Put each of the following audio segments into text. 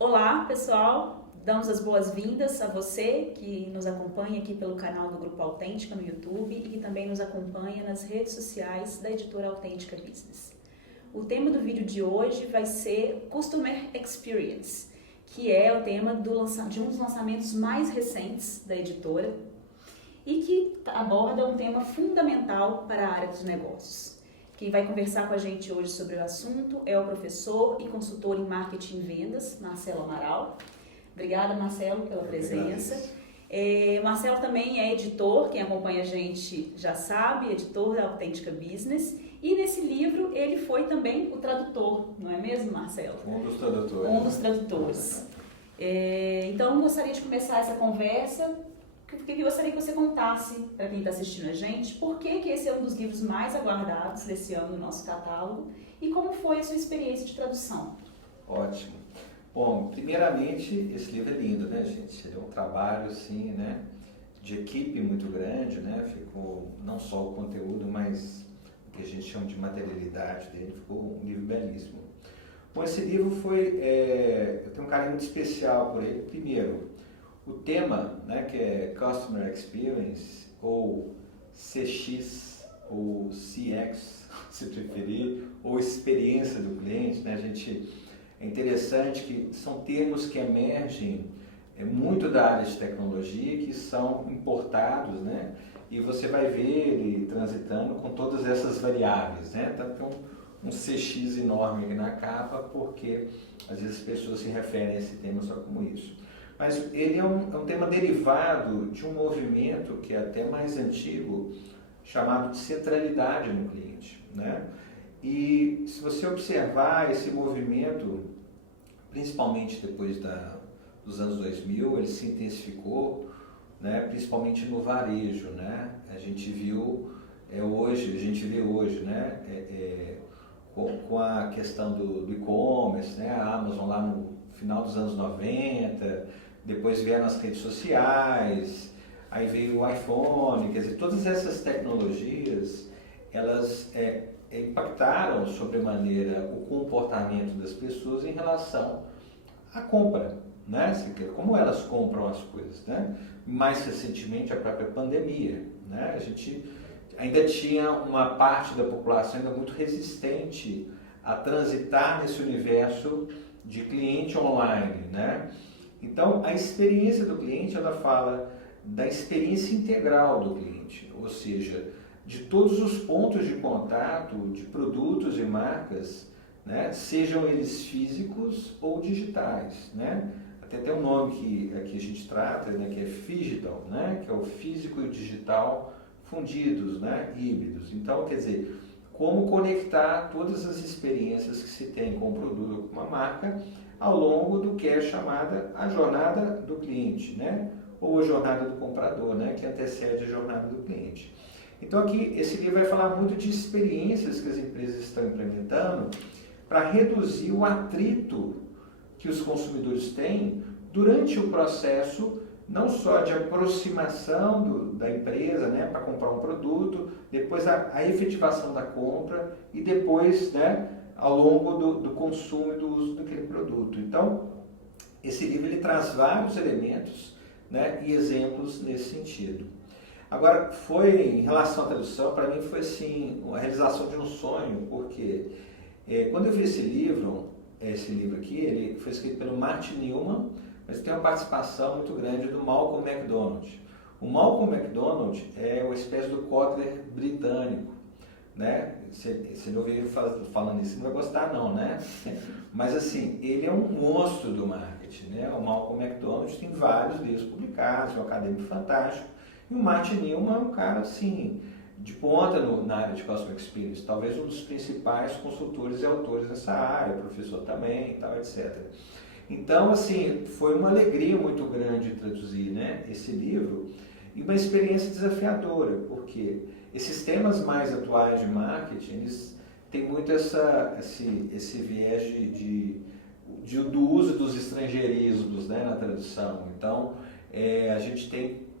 Olá, pessoal! Damos as boas-vindas a você que nos acompanha aqui pelo canal do Grupo Autêntica no YouTube e que também nos acompanha nas redes sociais da editora Autêntica Business. O tema do vídeo de hoje vai ser Customer Experience, que é o tema de um dos lançamentos mais recentes da editora e que aborda um tema fundamental para a área dos negócios. Quem vai conversar com a gente hoje sobre o assunto é o professor e consultor em marketing e vendas, Marcelo Amaral. Obrigada, Marcelo, pela presença. Marcelo também é editor, quem acompanha a gente já sabe, editor da Autêntica Business. E nesse livro ele foi também o tradutor, não é mesmo, Marcelo? Um dos tradutores. Um dos tradutores. Então, gostaria de começar essa conversa. Porque eu gostaria que você contasse para quem está assistindo a gente por que esse é um dos livros mais aguardados desse ano no nosso catálogo e como foi a sua experiência de tradução. Ótimo. Bom, primeiramente, esse livro é lindo, né, gente? Ele é um trabalho, assim, né, de equipe muito grande, né? Ficou não só o conteúdo, mas o que a gente chama de materialidade dele, ficou um livro belíssimo. Bom, esse livro eu tenho um carinho muito especial por ele. Primeiro, o tema, né, que é Customer Experience, ou CX, ou CX, se preferir, ou experiência do cliente, né? É interessante que são termos que emergem muito da área de tecnologia, que são importados, né? E você vai ver ele transitando com todas essas variáveis, né? Então, tem um CX enorme aqui na capa, porque às vezes as pessoas se referem a esse tema só como isso. Mas ele é um tema derivado de um movimento que é até mais antigo, chamado de centralidade no cliente, né? E se você observar esse movimento, principalmente depois dos anos 2000, ele se intensificou, né? Principalmente no varejo, né? A gente vê hoje, né? Com a questão do e-commerce, né? A Amazon lá no final dos anos 90, depois vieram as redes sociais, aí veio o iPhone, quer dizer, todas essas tecnologias, elas impactaram sobremaneira o comportamento das pessoas em relação à compra, né? Como elas compram as coisas, né? Mais recentemente, a própria pandemia, né? A gente ainda tinha uma parte da população ainda muito resistente a transitar nesse universo de cliente online, né? Então, a experiência do cliente, ela fala da experiência integral do cliente, ou seja, de todos os pontos de contato de produtos e marcas, né? Sejam eles físicos ou digitais, né? Até tem um nome que aqui a gente trata, né? Que é Phygital, né? Que é o físico e o digital fundidos, né? Híbridos. Então, quer dizer, como conectar todas as experiências que se tem com o produto ou com uma marca ao longo do que é chamada a jornada do cliente, né? Ou a jornada do comprador, né? Que antecede a jornada do cliente. Então aqui, esse livro vai falar muito de experiências que as empresas estão implementando para reduzir o atrito que os consumidores têm durante o processo, não só de aproximação da empresa, né, para comprar um produto, depois a efetivação da compra e depois, né, ao longo do consumo e do uso daquele produto. Então, esse livro ele traz vários elementos, né, e exemplos nesse sentido. Agora, em relação à tradução, para mim foi assim, a realização de um sonho, porque quando eu vi esse livro aqui, ele foi escrito pelo Martin Newman, mas tem uma participação muito grande do Malcolm McDonald. O Malcolm McDonald é uma espécie do Kotler britânico, né? Você não ouviu falando isso, não vai gostar não, né? Mas assim, ele é um monstro do marketing, né? O Malcolm McDonald tem vários livros publicados, é um acadêmico fantástico, e o Martin Newman é um cara assim, de ponta na área de Customer Experience, talvez um dos principais consultores e autores nessa área, professor também e tal, etc. Então, assim, foi uma alegria muito grande traduzir, né, esse livro e uma experiência desafiadora, porque esses temas mais atuais de marketing, eles têm muito esse viés do uso dos estrangeirismos, né, na tradução. Então, a gente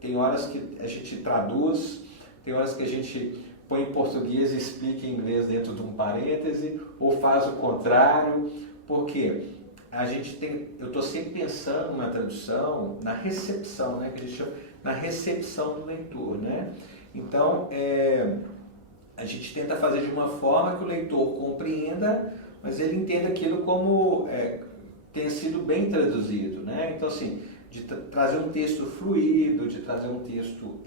tem horas que a gente traduz, tem horas que a gente põe em português e explica em inglês dentro de um parêntese, ou faz o contrário, porque eu estou sempre pensando na tradução, na recepção, né, que a gente chama, na recepção do leitor, né? Então, a gente tenta fazer de uma forma que o leitor compreenda, mas ele entenda aquilo como tenha sido bem traduzido, né? Então, assim, de trazer um texto fluido, de trazer um texto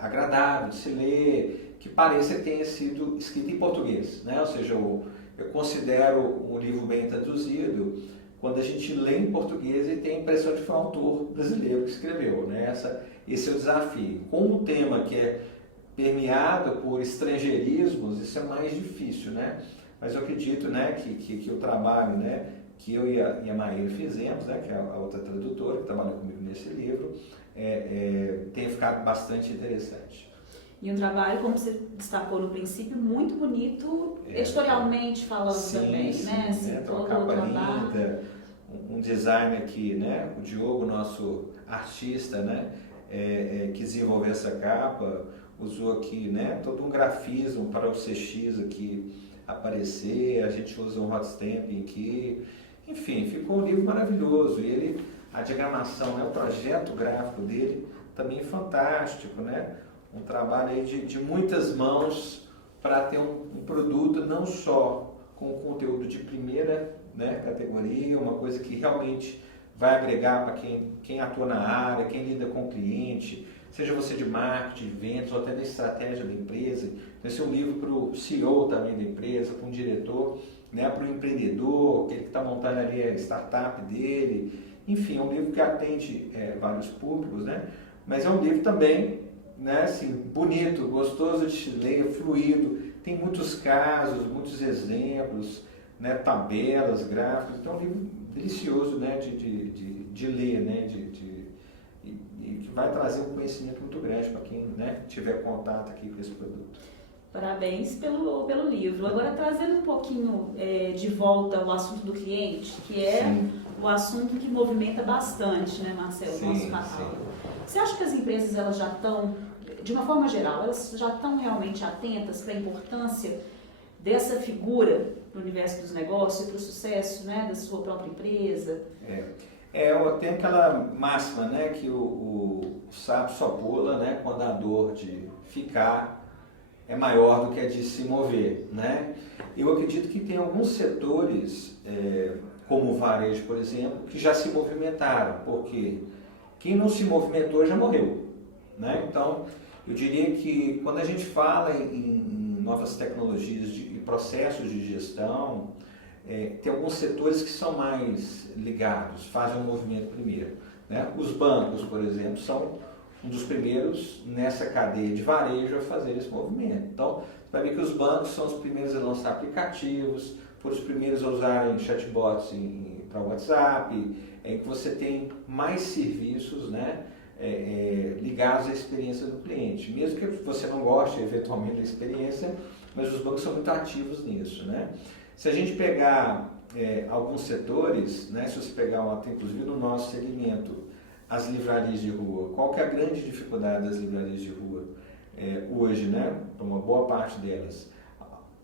agradável de se ler, que pareça que tenha sido escrito em português, né? Ou seja, eu considero um livro bem traduzido quando a gente lê em português e tem a impressão de que foi um autor brasileiro que escreveu, né? Esse é o desafio. Com um tema que é permeado por estrangeirismos, isso é mais difícil, né? Mas eu acredito, né, que o trabalho, né, que eu e a Maíra fizemos, né, que é a outra tradutora que trabalha comigo nesse livro, tem ficado bastante interessante. E um trabalho, como você destacou no princípio, muito bonito, editorialmente falando também, sim, né? Assim, né? todo Uma capa o trabalho. linda, um design aqui, né? O Diogo, nosso artista, né? Que desenvolveu essa capa, usou aqui, né? Todo um grafismo para o CX aqui aparecer, a gente usa um hot stamping aqui, enfim, ficou um livro maravilhoso. E a diagramação, né? O projeto gráfico dele também é fantástico, né? Um trabalho aí de muitas mãos para ter um produto não só com conteúdo de primeira, né, categoria, uma coisa que realmente vai agregar para quem atua na área, quem lida com o cliente, seja você de marketing, de vendas ou até da estratégia da empresa. Então, esse é um livro para o CEO também da empresa, para um diretor, né, para o empreendedor, aquele que está montando ali a startup dele. Enfim, é um livro que atende vários públicos, né, mas é um livro também, né, assim, bonito, gostoso de se ler, fluido, tem muitos casos, muitos exemplos, né, tabelas, gráficos, então é um livro delicioso, né, de ler, né, e que vai trazer um conhecimento muito grande para quem, né, tiver contato aqui com esse produto. Parabéns pelo livro. Agora, trazendo um pouquinho de volta o assunto do cliente, que é Sim. o assunto que movimenta bastante, né, Marcelo, o nosso catálogo. Você acha que as empresas elas já estão, de uma forma geral, elas já estão realmente atentas para a importância dessa figura no universo dos negócios e para o sucesso, né, da sua própria empresa? Tem aquela máxima, né, que o sapo só pula, né, quando a dor de ficar é maior do que a de se mover, né? Eu acredito que tem alguns setores, como o varejo, por exemplo, que já se movimentaram, porque quem não se movimentou já morreu, né? Então, eu diria que quando a gente fala em novas tecnologias e processos de gestão, tem alguns setores que são mais ligados, fazem um movimento primeiro, né? Os bancos, por exemplo, são um dos primeiros nessa cadeia de varejo a fazer esse movimento. Então, você vai ver que os bancos são os primeiros a lançar aplicativos, foram os primeiros a usarem chatbots para WhatsApp, em que você tem mais serviços, né, ligados à experiência do cliente. Mesmo que você não goste eventualmente da experiência, mas os bancos são muito ativos nisso, né? Se a gente pegar alguns setores, né, se você pegar inclusive no nosso segmento, as livrarias de rua, qual que é a grande dificuldade das livrarias de rua hoje, né, para uma boa parte delas?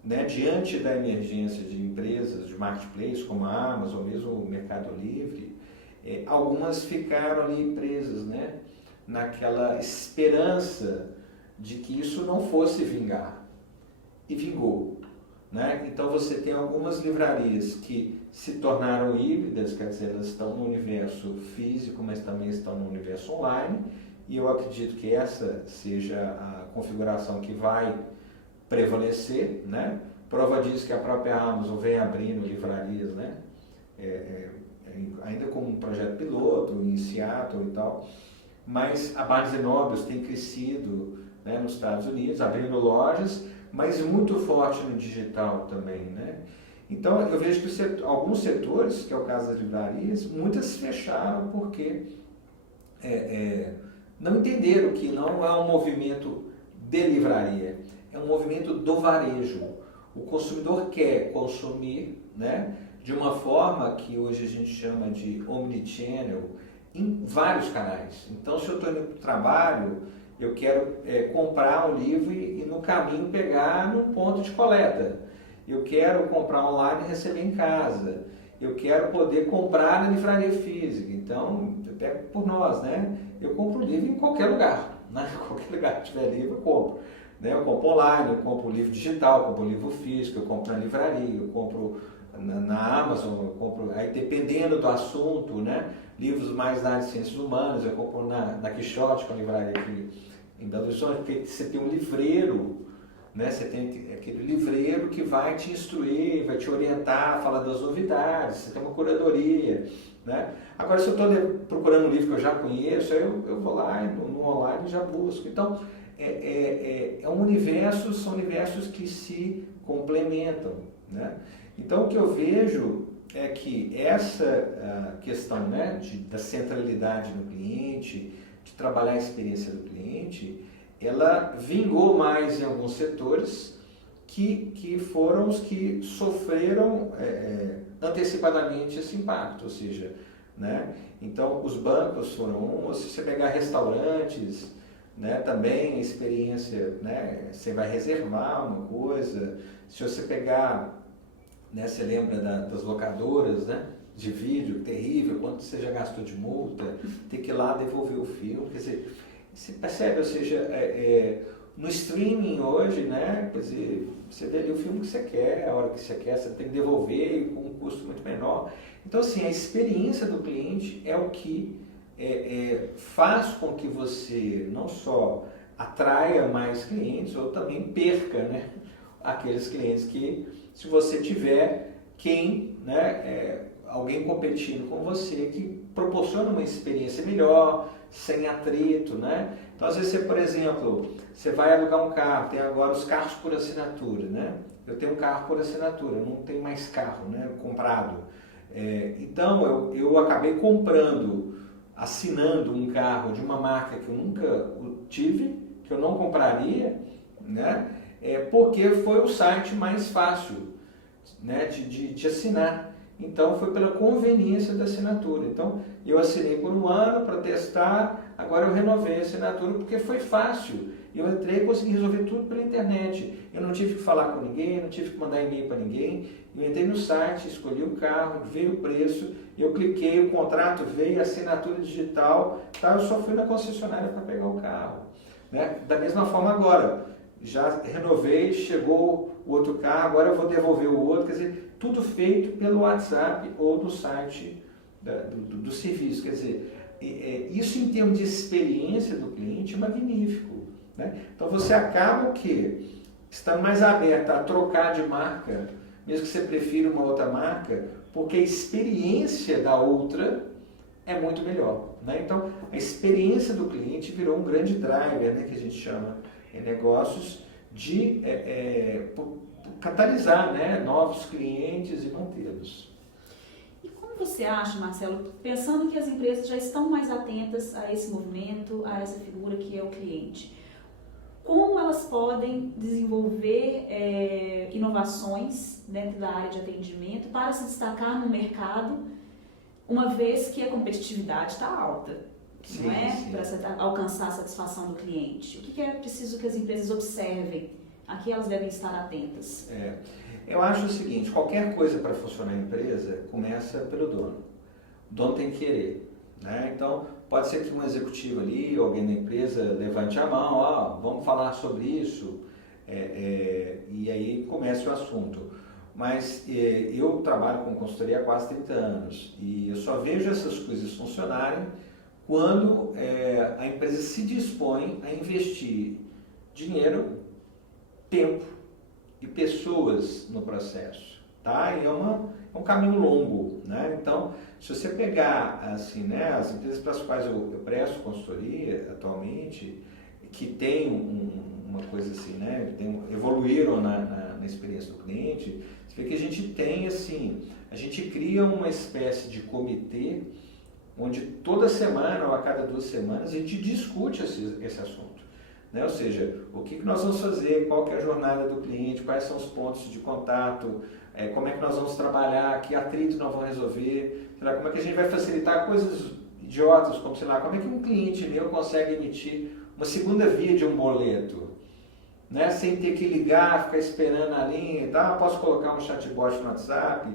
Né, diante da emergência de empresas de marketplace como a Amazon, ou mesmo o Mercado Livre, algumas ficaram ali presas, né, naquela esperança de que isso não fosse vingar. E vingou. Né? Então você tem algumas livrarias que se tornaram híbridas, quer dizer, elas estão no universo físico, mas também estão no universo online, e eu acredito que essa seja a configuração que vai prevalecer, né? Prova disso que a própria Amazon vem abrindo livrarias, né? Ainda como um projeto piloto, em Seattle e tal, mas a Barnes & Noble tem crescido, né, nos Estados Unidos, abrindo lojas, mas muito forte no digital também, né? Então, eu vejo que alguns setores, que é o caso das livrarias, muitas se fecharam porque não entenderam que não é um movimento de livraria, é um movimento do varejo. O consumidor quer consumir, né, de uma forma que hoje a gente chama de omnichannel, em vários canais. Então, se eu estou indo para o trabalho, eu quero comprar um livro e no caminho pegar num ponto de coleta. Eu quero comprar online e receber em casa. eu quero poder comprar na livraria física. Então, eu pego por nós, né? Eu compro livro em qualquer lugar, né? Qualquer lugar que tiver livro, eu compro. Né? Eu compro online, eu compro livro digital, eu compro livro físico, eu compro na livraria, eu compro na Amazon, eu compro, aí dependendo do assunto, né? Livros mais da área de ciências humanas, eu compro na Quixote, com a livraria aqui em Belo Horizonte, porque você tem um livreiro, né? Você tem aquele livreiro que vai te instruir, vai te orientar, falar das novidades, você tem uma curadoria, né? Agora, se eu estou procurando um livro que eu já conheço, aí eu vou lá no online e já busco. Então, um universo, são universos que se complementam, né? Então, o que eu vejo é que essa questão, né, da centralidade no cliente, de trabalhar a experiência do cliente, ela vingou mais em alguns setores que foram os que sofreram antecipadamente esse impacto, ou seja, né? Então os bancos foram um, se você pegar restaurantes, né, também a experiência, né, você vai reservar uma coisa, se você pegar, né, você lembra das locadoras, né, de vídeo, terrível, quanto você já gastou de multa, ter que ir lá devolver o filme, quer dizer, você percebe, ou seja, no streaming hoje, né, quer dizer, você vê ali o filme que você quer, a hora que você quer, você tem que devolver com um custo muito menor. Então, assim, a experiência do cliente é o que faz com que você não só atraia mais clientes, ou também perca, né, aqueles clientes que, se você tiver alguém competindo com você que proporciona uma experiência melhor, sem atrito, né? Então, às vezes, você, por exemplo, você vai alugar um carro, tem agora os carros por assinatura, né? Eu tenho um carro por assinatura, eu não tenho mais carro, né, comprado. Então, eu acabei assinando um carro de uma marca que eu nunca tive, que eu não compraria, né? Porque foi o site mais fácil, né, de assinar. Então, foi pela conveniência da assinatura. Então, eu assinei por um ano para testar, agora eu renovei a assinatura porque foi fácil. Eu entrei e consegui resolver tudo pela internet. Eu não tive que falar com ninguém, não tive que mandar e-mail para ninguém. Eu entrei no site, escolhi o carro, veio o preço, eu cliquei, o contrato veio, a assinatura digital, tá? Eu só fui na concessionária para pegar o carro, né? Da mesma forma agora, já renovei, chegou o outro carro, agora eu vou devolver o outro, quer dizer, tudo feito pelo WhatsApp ou do site do serviço. Quer dizer, isso em termos de experiência do cliente é magnífico, né? Então você acaba estando mais aberto a trocar de marca, mesmo que você prefira uma outra marca, porque a experiência da outra é muito melhor, né? Então a experiência do cliente virou um grande driver, né, que a gente chama em negócios de catalisar, né, novos clientes e mantê-los. E como você acha, Marcelo, pensando que as empresas já estão mais atentas a esse movimento, a essa figura que é o cliente, como elas podem desenvolver inovações dentro da área de atendimento para se destacar no mercado, uma vez que a competitividade está alta, sim, não é? Sim. Para alcançar a satisfação do cliente. O que é preciso que as empresas observem? A que elas devem estar atentas? Eu acho o seguinte, qualquer coisa para funcionar a empresa começa pelo dono. O dono tem que querer, né? Então, pode ser que um executivo ali, alguém da empresa, levante a mão, vamos falar sobre isso, e aí começa o assunto. Mas eu trabalho com consultoria há quase 30 anos e eu só vejo essas coisas funcionarem quando a empresa se dispõe a investir dinheiro, tempo e pessoas no processo, tá? E é um caminho longo, né? Então, se você pegar, assim, né, as empresas para as quais eu presto consultoria atualmente, que tem uma coisa assim, né, evoluíram na experiência do cliente, você vê que a gente tem, assim, a gente cria uma espécie de comitê onde toda semana ou a cada 2 semanas a gente discute esse assunto, né? Ou seja, o que nós vamos fazer, qual que é a jornada do cliente, quais são os pontos de contato, como é que nós vamos trabalhar, que atrito nós vamos resolver, sei lá, como é que a gente vai facilitar coisas idiotas, como, sei lá, como é que um cliente meu consegue emitir uma segunda via de um boleto, né? Sem ter que ligar, ficar esperando a linha e tal, posso colocar um chatbot no WhatsApp,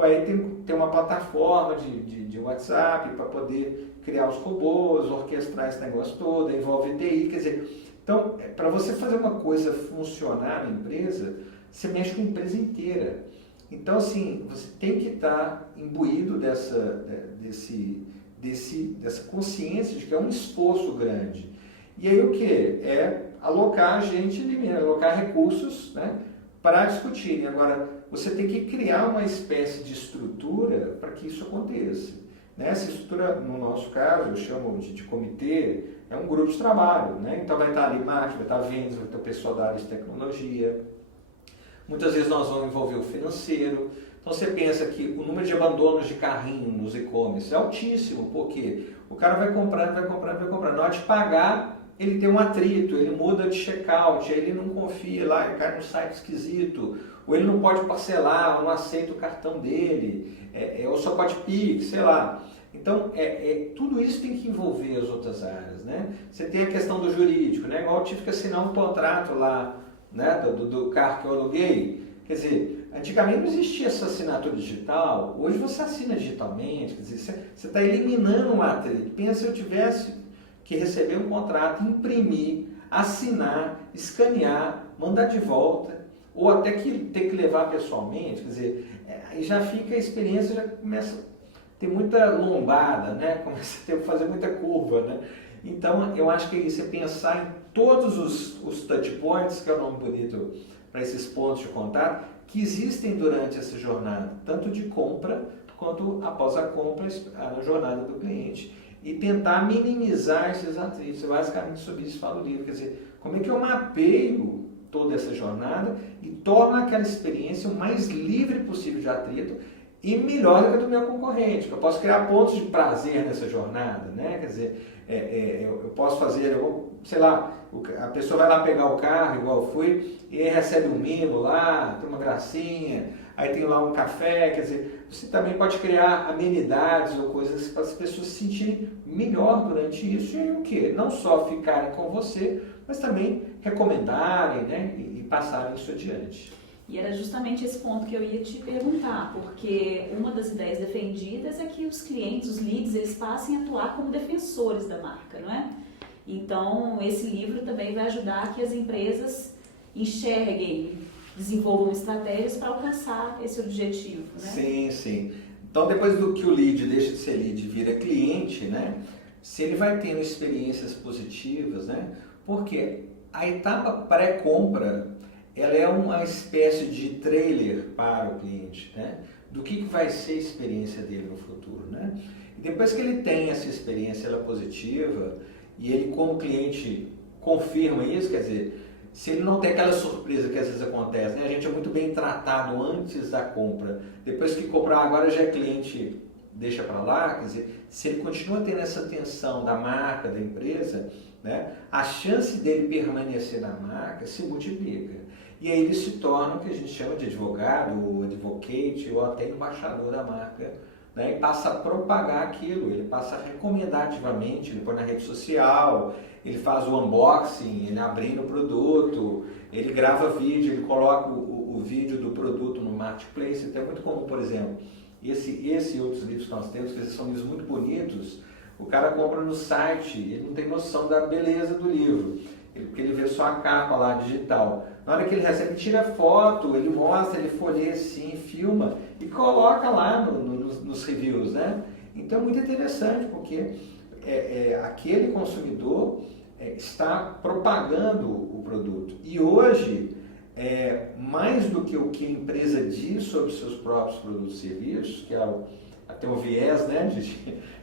Pô, aí tem uma plataforma de WhatsApp para poder criar os robôs, orquestrar esse negócio todo, envolve TI, quer dizer, então, para você fazer uma coisa funcionar na empresa, você mexe com a empresa inteira. Então, assim, você tem que estar imbuído dessa consciência de que é um esforço grande. E aí o que? É alocar gente, alocar recursos, né, para discutirem. Agora, você tem que criar uma espécie de estrutura para que isso aconteça. Né? Essa estrutura, no nosso caso, eu chamo de comitê, é um grupo de trabalho. Né? Então vai estar ali marketing, vai estar vendas, vai ter o pessoal da área de tecnologia. Muitas vezes nós vamos envolver o financeiro. Então você pensa que o número de abandonos de carrinho nos e-commerce é altíssimo, porque o cara vai comprando. Na hora de pagar, ele tem um atrito, ele muda de checkout, ele não confia lá, ele cai num site esquisito, ou ele não pode parcelar, ou não aceita o cartão dele, ou só pode Pix, sei lá. Então, tudo isso tem que envolver as outras áreas, né? Você tem a questão do jurídico, né? Igual eu tive que assinar um contrato lá, né, do carro que eu aluguei. Quer dizer, antigamente não existia essa assinatura digital, hoje você assina digitalmente, quer dizer, você está eliminando um atrito. Pensa se eu tivesse que receber um contrato, imprimir, assinar, escanear, mandar de volta, ou até ter que levar pessoalmente, quer dizer, aí já fica a experiência, já começa a ter muita lombada, né? Começa a ter que fazer muita curva, né? Então, eu acho que é isso, é pensar em todos os touch points, que é o nome bonito para esses pontos de contato, que existem durante essa jornada, tanto de compra quanto após a compra, na jornada do cliente, e tentar minimizar esses atritos. Basicamente sobre isso fala o livro, quer dizer, como é que eu mapeio toda essa jornada e torno aquela experiência o mais livre possível de atrito e melhor do que a do meu concorrente. Eu posso criar pontos de prazer nessa jornada, né? Quer dizer, eu posso fazer, sei lá, a pessoa vai lá pegar o carro, igual eu fui, e aí recebe um mimo lá, tem uma gracinha, aí tem lá um café, quer dizer, você também pode criar amenidades ou coisas para as pessoas se sentirem melhor durante isso e o quê? Não só ficarem com você, mas também recomendarem, né, e passarem isso adiante. E era justamente esse ponto que eu ia te perguntar, porque uma das ideias defendidas é que os clientes, os leads, eles passem a atuar como defensores da marca, não é? Então, esse livro também vai ajudar a que as empresas enxerguem, desenvolvam estratégias para alcançar esse objetivo, né? Sim, sim. Então, depois do que o lead deixa de ser lead e vira cliente, né? Se ele vai tendo experiências positivas, né? Porque a etapa pré-compra, ela é uma espécie de trailer para o cliente, né? Do que vai ser a experiência dele no futuro, né? E depois que ele tem essa experiência ela positiva e ele como cliente confirma isso, quer dizer, se ele não tem aquela surpresa que às vezes acontece, né? A gente é muito bem tratado antes da compra, depois que comprar agora já é cliente, deixa para lá, quer dizer, se ele continua tendo essa atenção da marca, da empresa, né? A chance dele permanecer na marca se multiplica. E aí ele se torna o que a gente chama de advogado, ou advocate, ou até embaixador da marca, né? E passa a propagar aquilo, ele passa a recomendar ativamente, ele põe na rede social, ele faz o unboxing, ele abrindo o produto, ele grava vídeo, ele coloca o vídeo do produto no marketplace. Então é muito comum, por exemplo, esse e outros livros que nós temos, que são livros muito bonitos, o cara compra no site, ele não tem noção da beleza do livro, porque ele vê só a capa lá digital. Na hora que ele recebe, ele tira foto, ele mostra, ele folheia assim, filma e coloca lá nos reviews, né? Então é muito interessante, porque aquele consumidor está propagando o produto. E hoje, mais do que o que a empresa diz sobre seus próprios produtos e serviços, que é até o viés, né,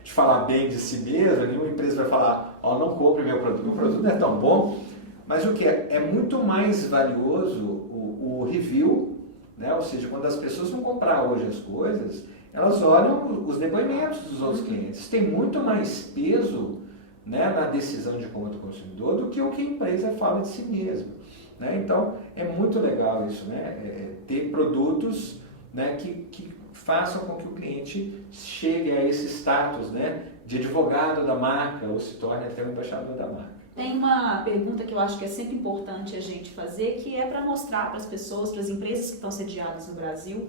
de falar bem de si mesma, nenhuma empresa vai falar, não compre meu produto não é tão bom, mas o que é muito mais valioso o review, né? Ou seja, quando as pessoas vão comprar hoje as coisas, elas olham os depoimentos dos outros clientes. Isso tem muito mais peso, né, na decisão de compra do consumidor do que o que a empresa fala de si mesma, né? Então, é muito legal isso, né? Ter produtos, né, que façam com que o cliente chegue a esse status, né, de advogado da marca ou se torne até um embaixador da marca. Tem uma pergunta que eu acho que é sempre importante a gente fazer, que é para mostrar para as pessoas, para as empresas que estão sediadas no Brasil,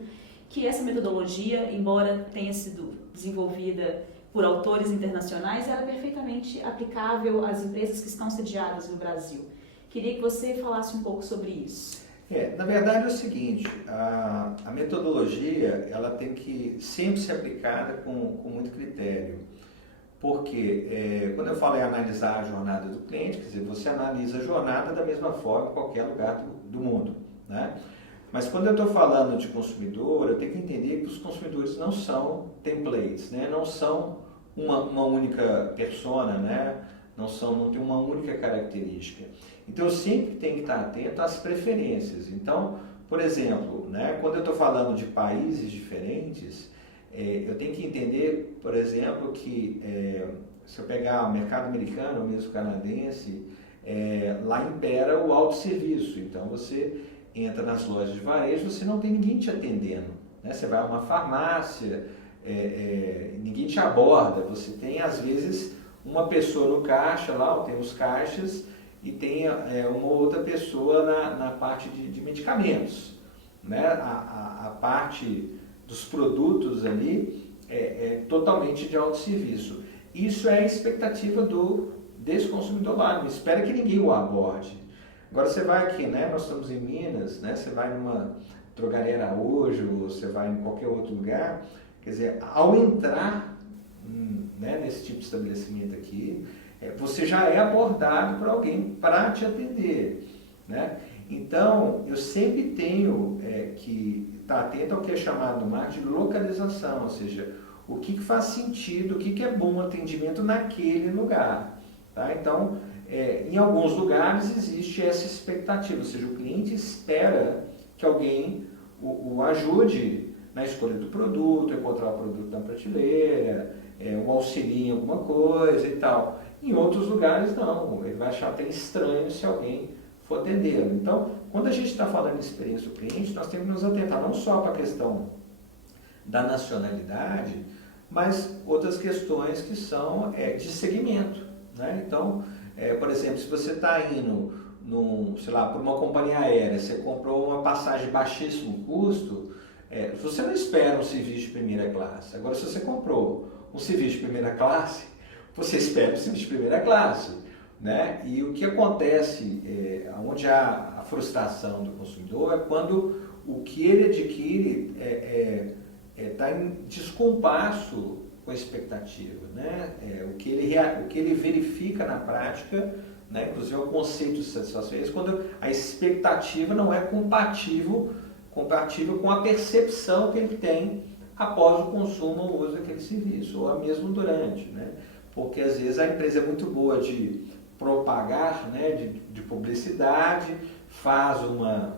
que essa metodologia, embora tenha sido desenvolvida por autores internacionais, ela é perfeitamente aplicável às empresas que estão sediadas no Brasil. Queria que você falasse um pouco sobre isso. Na verdade é o seguinte, a metodologia ela tem que sempre ser aplicada com muito critério, porque quando eu falo em analisar a jornada do cliente, quer dizer, você analisa a jornada da mesma forma em qualquer lugar do mundo, né? Mas quando eu estou falando de consumidor, eu tenho que entender que os consumidores não são templates, né? Não são uma única persona, né? Não tem uma única característica. Então eu sempre tenho que estar atento às preferências. Então, por exemplo, né, quando eu estou falando de países diferentes, eu tenho que entender, por exemplo, que se eu pegar o mercado americano ou mesmo canadense, lá impera o autosserviço. Então você entra nas lojas de varejo, você não tem ninguém te atendendo, né? Você vai a uma farmácia, ninguém te aborda, você tem às vezes uma pessoa no caixa lá, tem os caixas, e tem uma outra pessoa na parte de medicamentos, né? A parte dos produtos ali é totalmente de autosserviço. Isso é a expectativa desse consumidor lá, não espera que ninguém o aborde. Agora você vai aqui, né? Nós estamos em Minas, né? Você vai numa drogaria Araújo, ou você vai em qualquer outro lugar, quer dizer, ao entrar né, nesse tipo de estabelecimento aqui, você já é abordado por alguém para te atender, né? Então, eu sempre tenho que estar atento ao que é chamado no marketing de localização, ou seja, o que faz sentido, o que é bom atendimento naquele lugar, tá? Então, em alguns lugares existe essa expectativa, ou seja, o cliente espera que alguém o ajude na escolha do produto, encontrar o produto na prateleira, o auxilie em alguma coisa e tal. Em outros lugares não, ele vai achar até estranho se alguém for atendê-lo. Então, quando a gente está falando de experiência do cliente, nós temos que nos atentar não só para a questão da nacionalidade, mas outras questões que são de segmento, né? Então, por exemplo, se você está indo sei lá, por uma companhia aérea, você comprou uma passagem de baixíssimo custo, você não espera um serviço de primeira classe. Agora, se você comprou um serviço de primeira classe, você espera um serviço de primeira classe, né? E o que acontece, onde há a frustração do consumidor, é quando o que ele adquire está em descompasso com a expectativa, né? O que ele verifica na prática, né? Inclusive é o conceito de satisfação, quando a expectativa não é compatível com a percepção que ele tem após o consumo ou uso daquele serviço, ou mesmo durante, né? Porque às vezes a empresa é muito boa de propagar, né? de publicidade, faz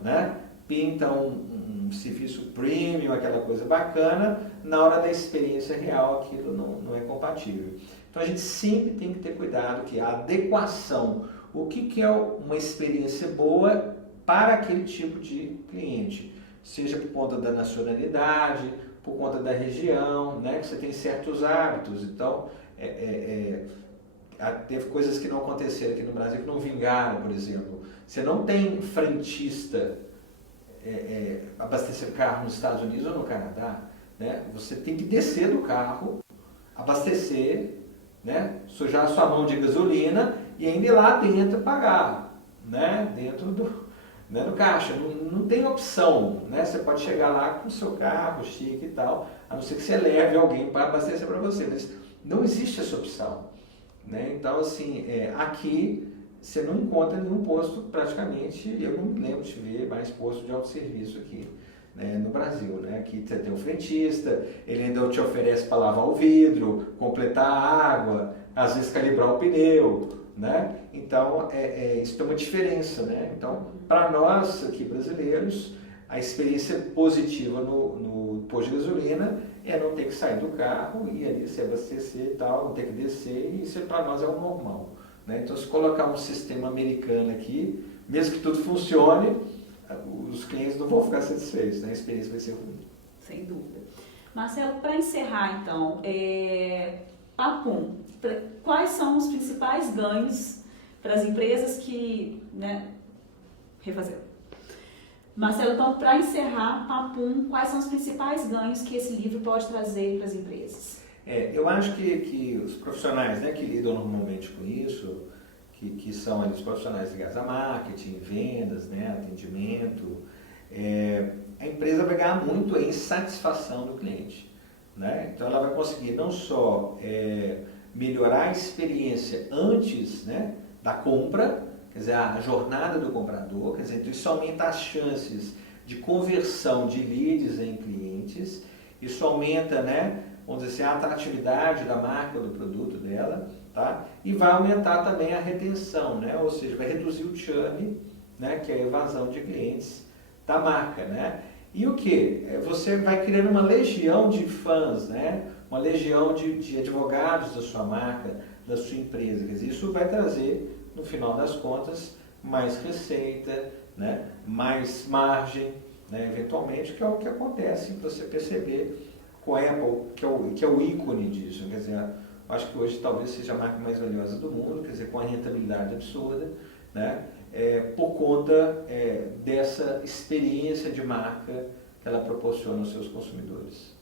né? Pinta um serviço premium, aquela coisa bacana, na hora da experiência real aquilo não é compatível. Então a gente sempre tem que ter cuidado que a adequação, o que é uma experiência boa para aquele tipo de cliente, seja por conta da nacionalidade, por conta da região, né, que você tem certos hábitos. Então, teve coisas que não aconteceram aqui no Brasil, que não vingaram, por exemplo. Você não tem frentista abastecendo carro nos Estados Unidos ou no Canadá, né? Você tem que descer do carro, abastecer, né, sujar a sua mão de gasolina e ainda ir lá dentro pagar, né, dentro do caixa. Não tem opção, né? Você pode chegar lá com o seu carro chique e tal, a não ser que você leve alguém para abastecer para você, mas não existe essa opção, né? Então, assim, aqui você não encontra nenhum posto praticamente, eu não me lembro de ver mais posto de autosserviço aqui, né, no Brasil, né? Aqui você tem um frentista, ele ainda te oferece para lavar o vidro, completar a água, às vezes calibrar o pneu, né? Então, isso tem uma diferença, né? Então, para nós aqui brasileiros, a experiência positiva no posto de gasolina é não ter que sair do carro e ali se abastecer e tal, não ter que descer, e isso para nós é o normal, né? Então, se colocar um sistema americano aqui, mesmo que tudo funcione, os clientes não vão ficar satisfeitos, né? A experiência vai ser ruim. Sem dúvida. Marcelo, para encerrar então, papum, quais são os principais ganhos para as empresas que, né, refazendo? Marcelo, então, para encerrar, papum, quais são os principais ganhos que esse livro pode trazer para as empresas? Eu acho que os profissionais, né, que lidam normalmente com isso, que são ali os profissionais ligados a marketing, vendas, né, atendimento, a empresa vai ganhar muito em satisfação do cliente. Né? Então ela vai conseguir não só melhorar a experiência antes, né, da compra, quer dizer, a jornada do comprador, quer dizer, então isso aumenta as chances de conversão de leads em clientes, isso aumenta, né, vamos dizer assim, a atratividade da marca ou do produto dela, tá? E vai aumentar também a retenção, né? Ou seja, vai reduzir o churn, né, que é a evasão de clientes da marca, né? E o que? Você vai criando uma legião de fãs, né? Uma legião de advogados da sua marca, da sua empresa. Quer dizer, isso vai trazer, no final das contas, mais receita, né? Mais margem, né? Eventualmente, que é o que acontece para você perceber com a Apple, que é o ícone disso. Quer dizer, acho que hoje talvez seja a marca mais valiosa do mundo, quer dizer, com a rentabilidade absurda, né? Por conta dessa experiência de marca que ela proporciona aos seus consumidores.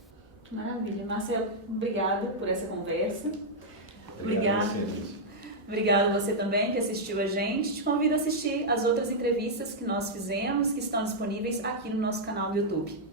Maravilha. Marcelo, obrigada por essa conversa. Obrigado. Obrigada a você também que assistiu a gente. Te convido a assistir as outras entrevistas que nós fizemos, que estão disponíveis aqui no nosso canal do YouTube.